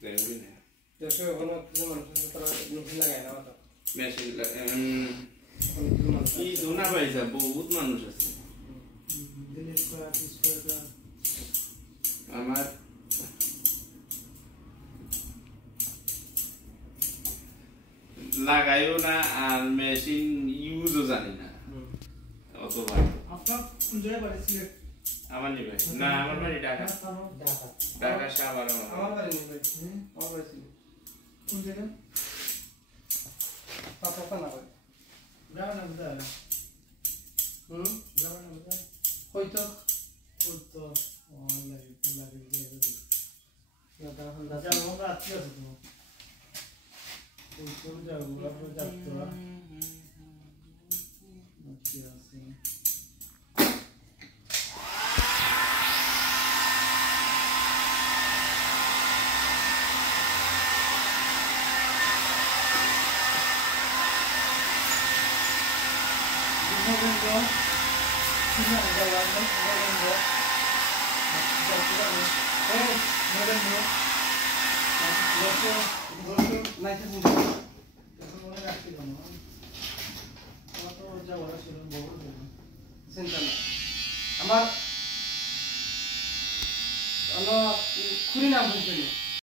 Ganun din eh. Kasi ano naman sa lagay na ito. Machine কি শোনা পাইছা বহুত মানুষ আছে আমার লাগাইও না আর মেশিন ইউজও জানি না অত ভালো আপনার কোন জায়গায় বাড়ি সিলেট আমার নি ভাই না আমার বাড়ি ঢাকা ঢাকা শাহবাগ আমার বাড়ি নি ভাই আমার বাড়ি সিলেট কোন জায়গা পাতা না ভাই যাও না বুঝা যাও না বুঝা হয়তো লাগে দাদা হন্দা যাও আমরা আছি আছে তো কোন যাও আমরা যাচ্ছি আচ্ছা আছে আমার খুরি নাম বলছেন